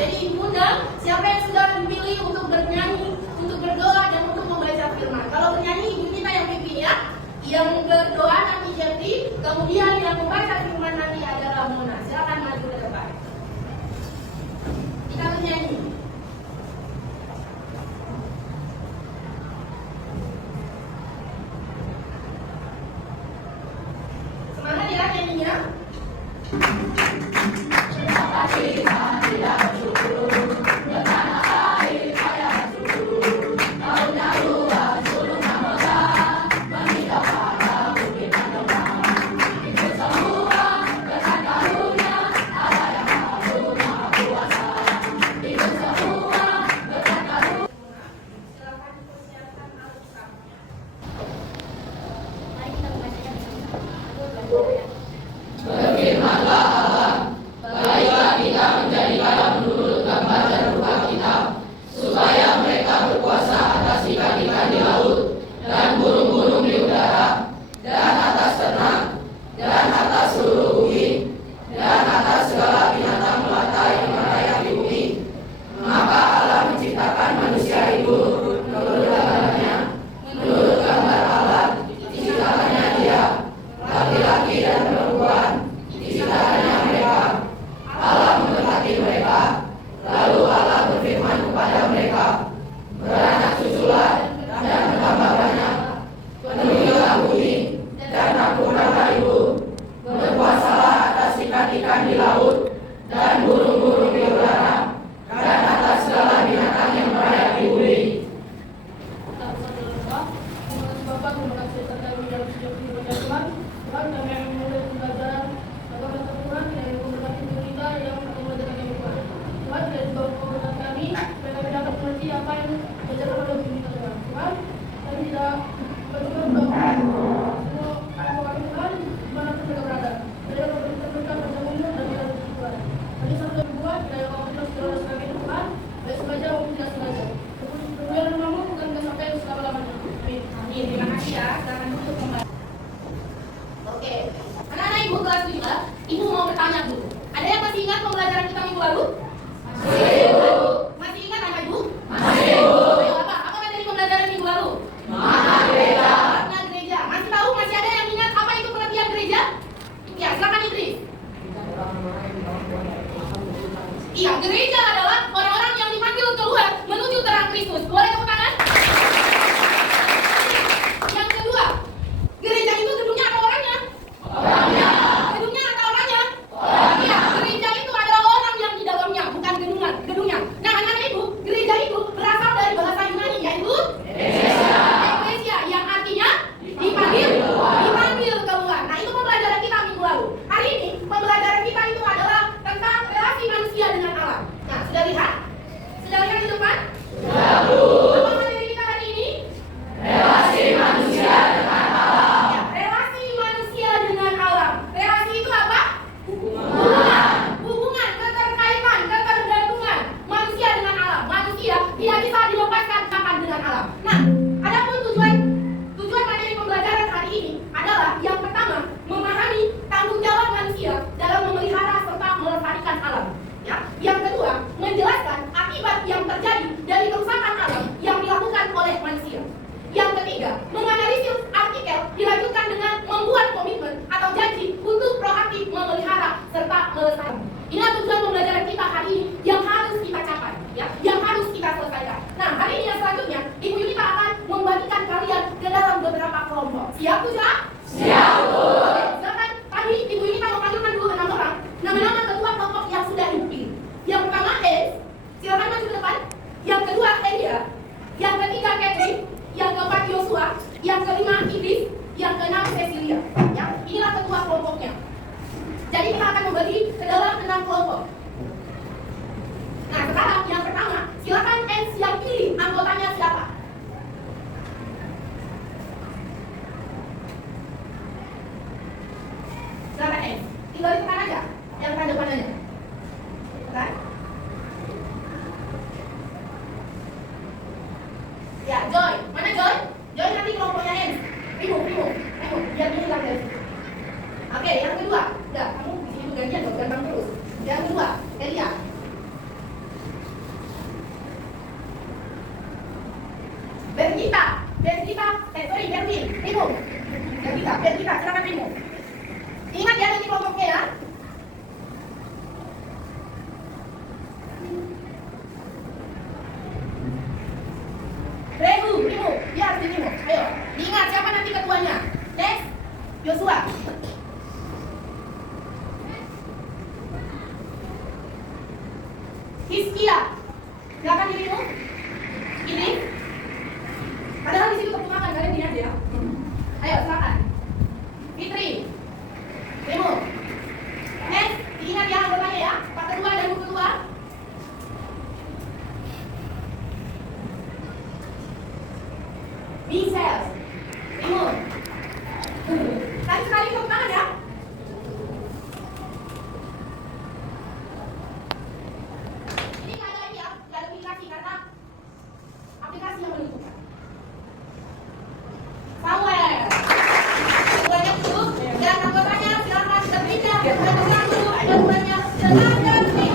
Jadi undang siapa yang sudah dipilih untuk bernyanyi, untuk berdoa dan untuk membaca firman. Kalau bernyanyi ibu kita yang pimpin ya, yang berdoa nanti Jeffrey, kemudian yang membaca firman nanti adalah Mona. Silakan maju ke depan. Kita bernyanyi. Semangat ya nyanyinya. Oke, anak-anak ibu kelas 7, ibu mau bertanya dulu. Ada yang masih ingat pembelajaran kita minggu lalu? Masih, ibu. Masih ingat anak ibu? Masih, ibu. Ayo, apa materi pembelajaran minggu lalu? Makna gereja. Makna gereja. Masih tahu? Masih ada yang ingat apa itu pengertian gereja? Ya, silakan Idris. Iya, gereja adalah orang-orang yang dipanggil keluar menuju terang Kristus. Boleh tepuk tangan? Yang kedua, gereja itu gedungnya atau orangnya? Orangnya. Gedungnya atau orangnya? Orangnya. Iya, gereja itu adalah orang yang di dalamnya. yang kelima Idris, yang keenam Cecilia. Ya, inilah ketua kelompoknya. Jadi kita akan membagi ke dalam 6 kelompok. Nah, sekarang yang pertama, silakan Ens yang pilih anggotanya siapa. Silakan Ens, tinggal ditekan aja yang tanda panahnya. Tekan. Ya, Joy, mana Joy? Joy nanti kelompoknya Ens. Primo, biar dia hilang dari situ. Oke, yang kedua, udah kamu di sini gantian dong, gampang terus. Yang kedua, Elia. Bertin, Primo. Bertin, silakan Primo. Ingat ya nanti kelompoknya ya. Primo, biar Primo. Ayo, diingat siapa nanti ketuanya. Next, Joshua. Hiskia, silakan dirimu. Ini. Padahal di situ ketumakan kalian lihat ya. Ayo silakan. Fitri, Primo. Next, diingat ya anggotanya ya. Pak Ketua dan Bu Ketua. Michelle, Primo. Sekali tepuk tangan ya. Ini nggak ada ini ya, nggak ada aplikasi karena aplikasi yang menentukan. Samuel, banyak dulu dan anggotanya silakan berpindah ke belakang dulu dan banyak dengan tertib.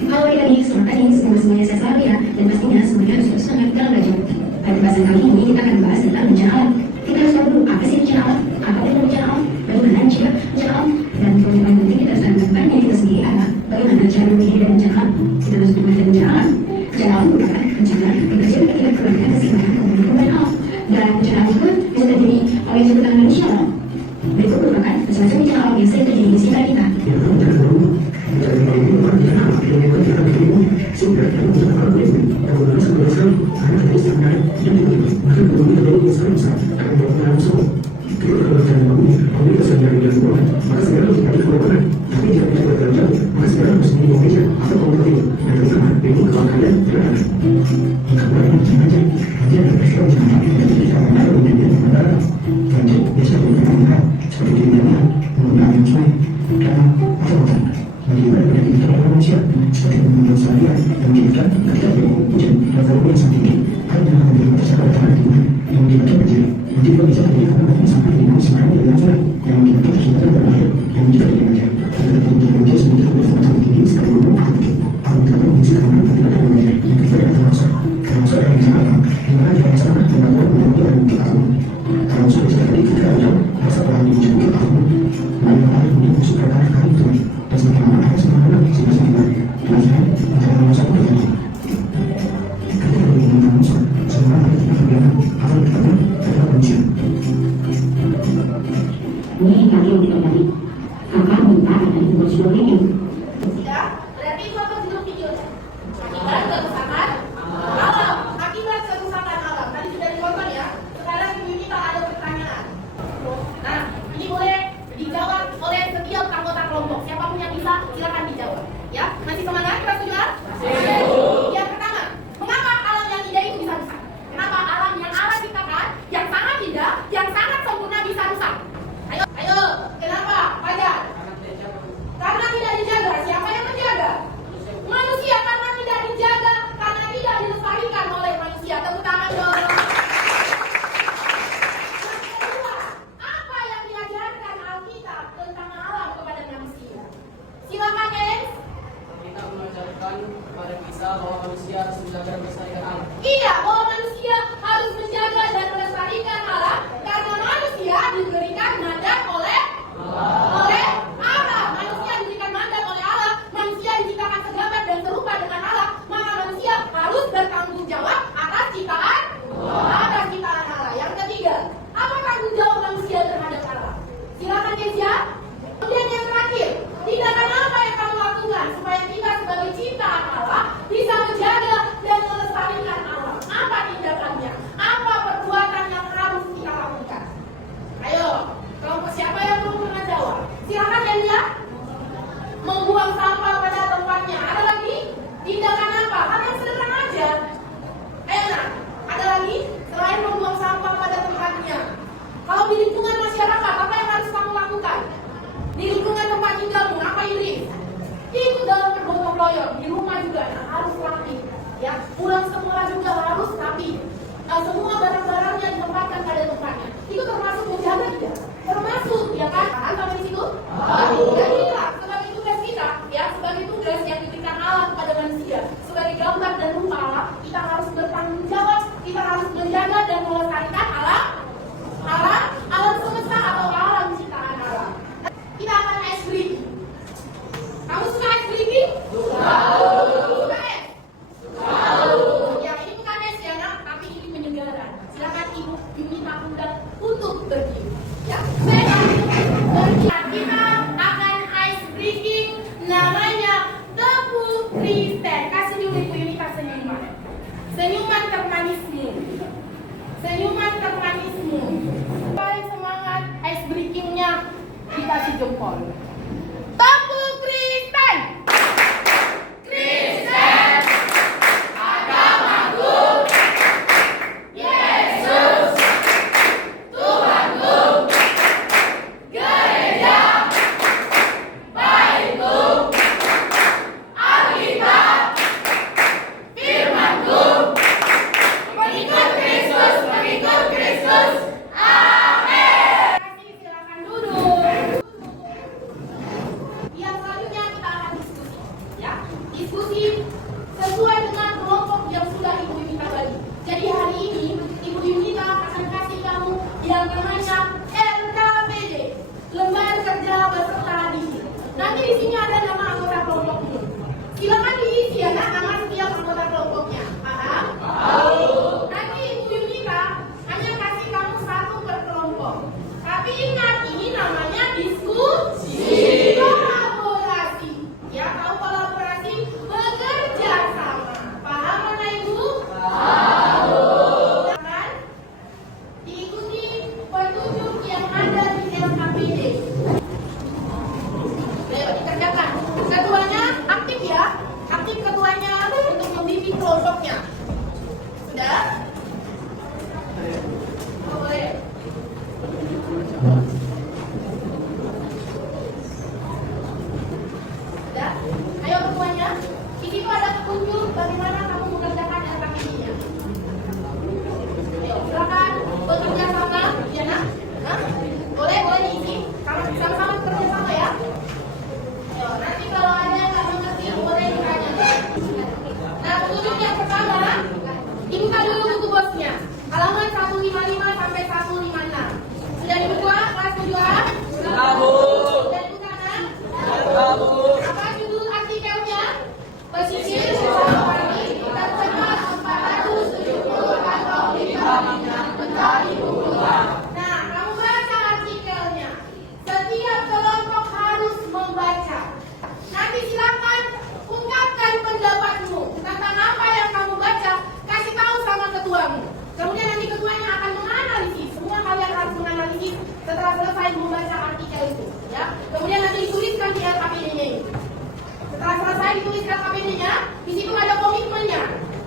Kalau kita tadi semuanya saya selalu ya, dan pastinya semuanya harus terus sangat dalam belajar. Pada bahasan kali ini kita akan membahas tentang rencana alam. Kita harus tahu dulu apa sih rencana alam, apa itu rencana alam, bagaimana cara rencana alam, dan poin yang paling penting kita harus melakukannya kita sendiri adalah bagaimana cara memilih dan rencana alam. Kita harus mengerti rencana alam. Rencana alam merupakan rencana yang terjadi ketika keluarga keseimbangan pembentukan alam. Dan rencana alam itu bisa terjadi oleh yang disebut manusia alam. Berikut merupakan macam-macam rencana alam yang sering terjadi di sekitar kita. penggunaan yang sungai karena otomatis bagaimana pada kehidupan manusia seperti pembangunan Australia yang menjadikan ketika ada hujan dan volume yang sangat tinggi hanya akan menjadi batas pada tanah di bumi yang menyebabkan banjir yang juga bisa terjadi karena banyak sampah di bawah sembarangan dari sungai yang menyebabkan kesulitan berakhir yang juga terjadi banjir terhadap kebutuhan banjir sebenarnya berada sangat tinggi sekali gunung akan tinggi akan tidak mengisi karena tidak ada banjir yang kedua adalah termasuk yang bisa apa di mana jika masyarakat membangun menjadi dan mungkin akan termasuk bisa terjadi ketika ada masa perlahan di ujung mungkin akan lalu hari kemudian musuh pada hari itu dan semakin lama akan semakin lama sehingga semakin belajar antara masa itu terjadi ketika berhubungan musuh semua ada tiga perbedaan akan dikatakan adalah manusia. Ini kaki yang kita tadi akan minta ada di bawah seluruh ini. Ya, berarti itu apa judul videonya? Akibat kerusakan alam. Akibat kerusakan alam. Tadi sudah ditonton ya. Sekarang ibu kita ada pertanyaan. Nah, ini boleh dijawab oleh setiap anggota kelompok. Siapapun yang bisa, silakan dijawab. Ya, masih semangat kita sudah? Yang pertama, mengapa alam yang indah itu bisa rusak? Kenapa alam yang Allah ciptakan, yang sangat indah, yang sangat sempurna bisa rusak? Ayo, kenapa? Fajar. Karena tidak dijaga. Siapa yang menjaga? Manusia. Karena tidak dijaga, karena tidak dilestarikan oleh manusia. Tepuk tangan dong. Yang kedua, apa yang diajarkan Alkitab tentang alam kepada manusia? Silakan, Ens. Kita mengajarkan kepada kita bahwa manusia harus menjaga dan melestarikan alam. Iya, bahwa manusia harus menjaga dan melestarikan alam karena manusia diberikan mandat oleh Allah. Manusia diberikan mandat oleh Allah. Manusia diciptakan segambar dan serupa dengan Allah. Maka manusia harus bertanggung jawab atas ciptaan Allah. Yang ketiga, apa tanggung jawab manusia terhadap Allah? Silakan Kezia. Kemudian yang terakhir, tindakan apa yang kamu lakukan supaya kita sebagai ciptaan Allah bisa menjaga dan melestarikan alam? Apa tindakannya? Apa perbuatan yang harus kita lakukan? Ayo, kelompok siapa yang belum pernah jawab? Silakan Delia. Membuang sampah pada tempatnya. Ada lagi? Tindakan apa? Hal yang sederhana aja. Ayo nak, ada lagi? Selain membuang sampah pada tempatnya. Kalau di lingkungan masyarakat, apa yang harus kamu lakukan? Di lingkungan tempat tinggalmu, apa Iris? Itu dalam bergotong royong. Di rumah juga harus rapi. Ya, pulang sekolah juga harus rapi. Semua barang-barangnya ditempatkan pada tempatnya. Itu termasuk menjaga tidak? Termasuk, ya kan? Paham sampai di situ? Dan inilah sebagai tugas kita, ya, sebagai tugas yang diberikan Allah kepada manusia, sebagai gambar dan rupa Allah, kita harus bertanggung jawab, kita harus menjaga dan melestarikan alam semesta atau alam ciptaan Allah. Kita akan ice breaking. Kamu suka ice breaking? Suka es? Ya, ini bukan es ya nak, tapi ini penyegaran. Silakan ibu minta undang untuk berdiri. Ya, kita akan ice breaking namanya tepu kristen. Kasih dulu ibu Yunita senyuman. Senyuman termanismu. Senyuman termanismu. Paling semangat ice breakingnya dikasih jempol. Tepu kristen. Kristen. Agamaku. Yesus. Tuhanku. Gereja. Baikku. Alkitab. Firmanku. Mengikut Kristus. Mengikut Kristus. Amin. Silakan duduk. Yang selanjutnya kita akan diskusi, ya. Diskusi sesuai dengan kelompok yang sudah Ibu Yunita bagi. Jadi hari ini Ibu Yunita akan kasih kamu yang namanya LKPD, Lembar Kerja Beserta Didik. Nanti di sini ada nama anggota kelompoknya. Silakan diisi ya nama setiap anggota kelompoknya. Paham? Nanti Ibu Yunita hanya kasih kamu satu per kelompok. Tapi ingat, ini namanya diskusi. Kolaborasi. Ya, tahu kolaborasi? Bekerja sama. Paham mana Ibu? Silakan diikuti petunjuk yang ada di LKPD. Ayo dikerjakan. bagaimana kamu mengerjakan LKPD-nya? Ayo, silakan bekerja sama, ya nak? Hah? Boleh diisi. Sama-sama bekerja sama ya. Ayo, nanti kalau ada yang nggak mengerti boleh ditanya. Nah, petunjuk yang pertama, dibuka dulu buku bosnya. Halaman 155 sampai 156. Sudah dibuka kelas 7A? Sudah, Bu. Sudah dibuka nak? Sudah, Bu. Apa judul artikelnya? Pesisir Sulawesi tercemar 470 kantong limbah minyak mentah ibu kota. Nah, kamu baca artikelnya. Setiap kelompok harus membaca. Nanti silakan ungkapkan pendapatmu tentang apa yang kamu baca. Kasih tahu sama ketuamu. Kemudian nanti ketuanya akan menganalisis. Semua kalian harus menganalisis setelah selesai membaca artikel itu. Ya. Kemudian nanti dituliskan di LKPD-nya ini. Setelah selesai ditulis LKPD-nya, di situ ada komitmennya,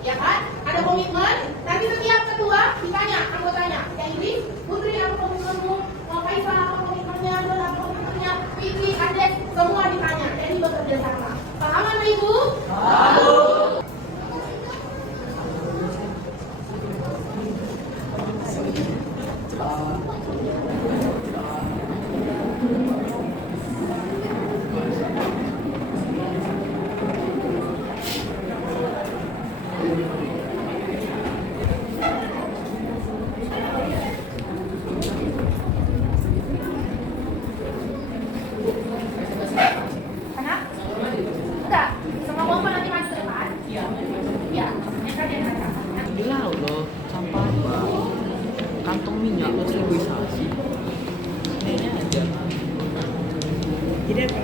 ya kan? Ada komitmen. Nanti setiap ketua ditanya anggotanya, ya Idris, Putri apa komitmenmu? Faisal apa komitmennya? Don apa komitmennya? Fitri, Ades, semua ditanya. Jadi bekerja sama. Paham Anda Ibu? Paham. Anak? Enggak. Semua kelompok nanti maju ke depan. Iya. Iya. Yang kalian baca. Gila loh, sampah kantong minyak lo sterilisasi. Kayaknya aja. Jadi apa?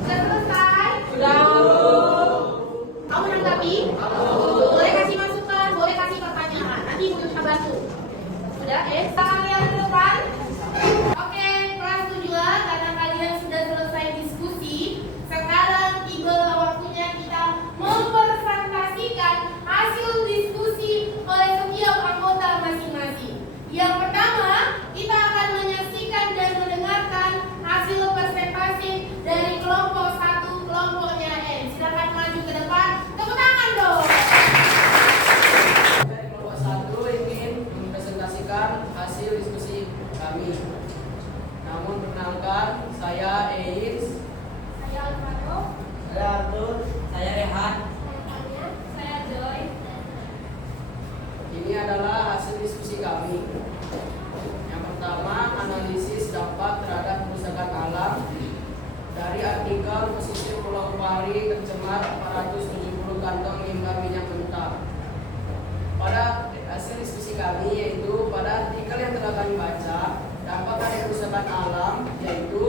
Sudah selesai? Sudah, Bu. Kamu menanggapi? Boleh kasih masukan, boleh kasih pertanyaan. Nanti Ibu bisa bantu. Sudah, kalian ke depan. Oke, kelas 7A, karena kalian sudah selesai diskusi, sekarang tiba waktunya kita mempresentasikan hasil diskusi oleh setiap anggota masing-masing. Yang pertama, kita akan menyaksikan dan mendengarkan hasil presentasi dari kelompok 1, kelompoknya N. Silakan maju ke depan. Tepuk tangan dong. Dari kelompok 1 ingin mempresentasikan hasil diskusi kami. Namun perkenalkan, saya Eis, Saya Alvaro. saya Arthur, saya Rehan. Saya Joy. Ini adalah hasil diskusi kami. Yang pertama, analisis dampak terhadap kerusakan alam dari artikel pesisir Pulau Pari tercemar 470 kantong limbah minyak mentah. Pada hasil diskusi kami yaitu pada artikel yang telah kami baca, dampak dari kerusakan alam yaitu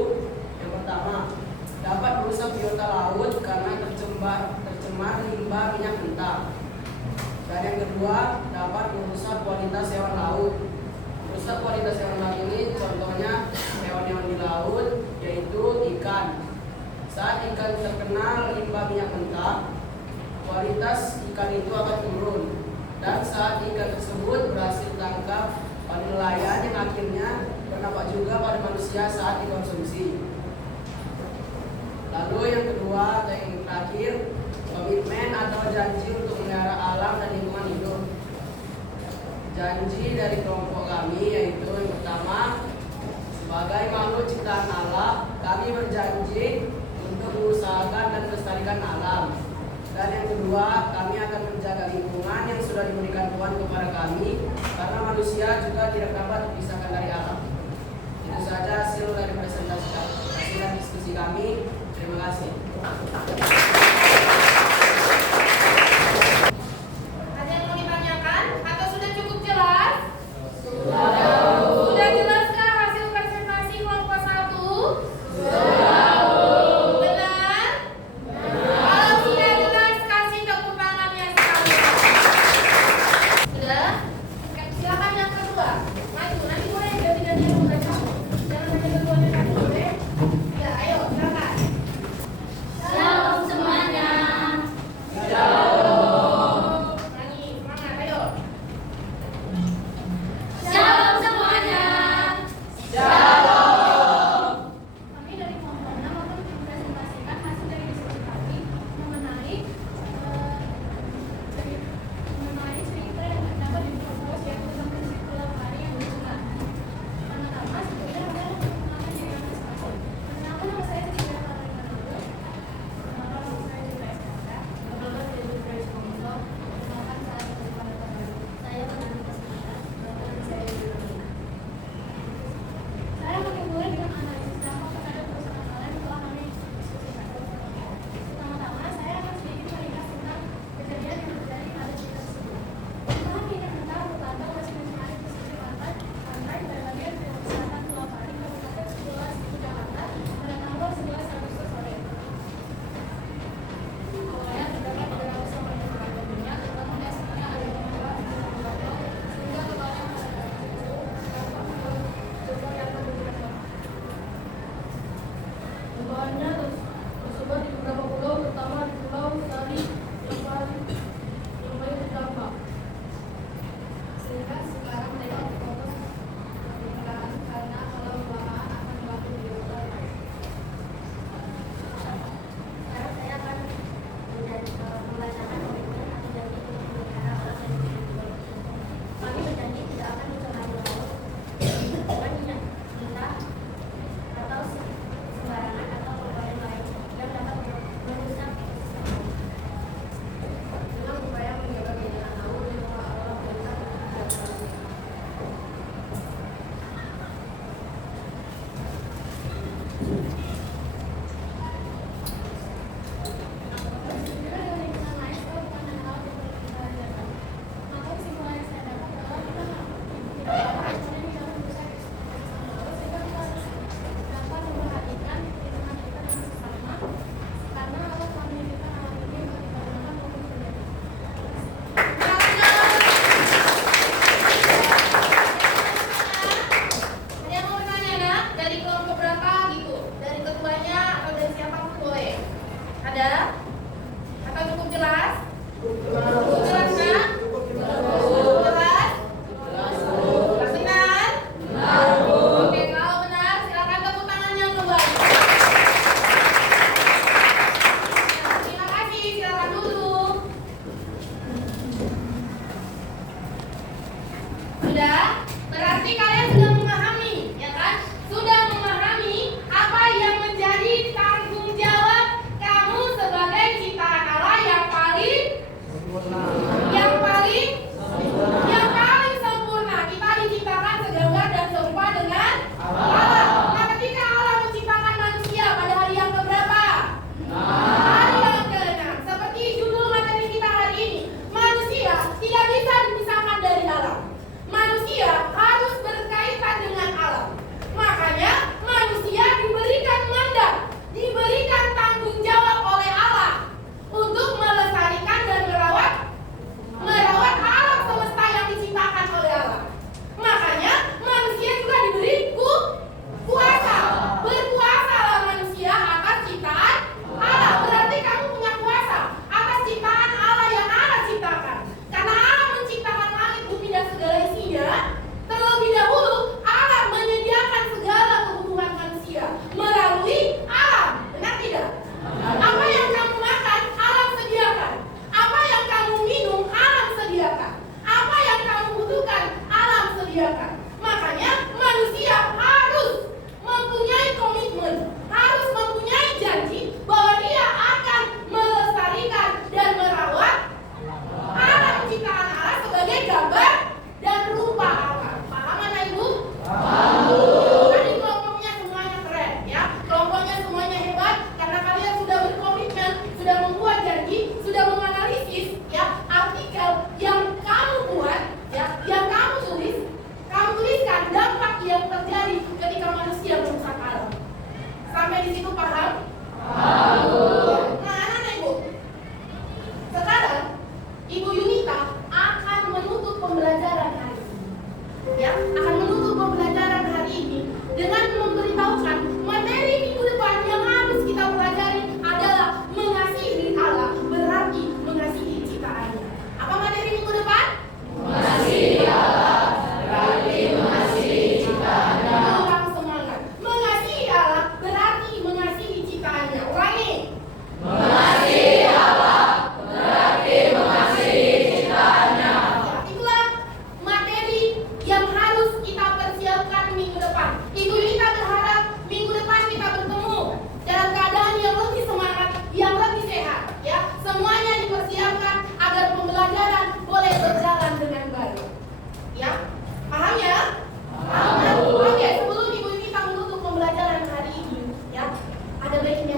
yang pertama, dapat merusak biota laut karena tercemar limbah minyak mentah. Dan yang kedua, dapat merusak kualitas hewan laut. Merusak kualitas hewan laut ini contohnya hewan-hewan di laut yaitu ikan. Saat ikan terkena limbah minyak mentah, kualitas ikan itu akan turun. Dan saat ikan tersebut berhasil tangkap pada nelayan yang akhirnya berdampak juga pada manusia saat dikonsumsi. Lalu yang kedua atau yang terakhir, komitmen atau janji untuk melihara alam dan lingkungan hidup. Janji dari kelompok kami yaitu yang pertama, sebagai makhluk ciptaan Allah, kami berjanji untuk mengusahakan dan melestarikan alam. Dan yang kedua, kami akan menjaga lingkungan yang sudah diberikan Tuhan kepada kami, karena manusia juga tidak dapat dipisahkan dari alam. Itu saja hasil dari presentasi hasil dari diskusi kami. Terima kasih. Ada yang mau ditanyakan atau sudah cukup jelas? Sudah jelaskah hasil presentasi kelompok 1? Benar? Kalau sudah jelas, kasih tepuk tangannya sekali. Sudah? Silakan yang kedua. Maju, nanti boleh ganti-ganti yang membaca. Jangan hanya ketuanya satu, boleh? Ya, ayo, silakan. Shalom semua.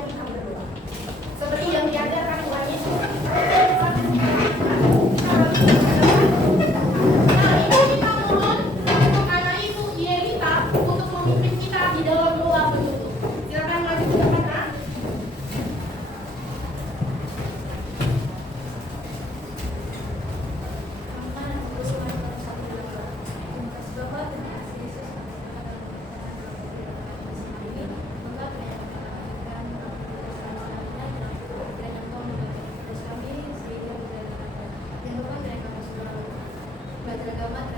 kita berdoa. Seperti yang diajarkan Tuhan Yesus. Nah, itu kita mohon untuk anak itu Yelita untuk memimpin kita di dalam doa penutup. Silakan maju ke depan, Nak. Belajar agama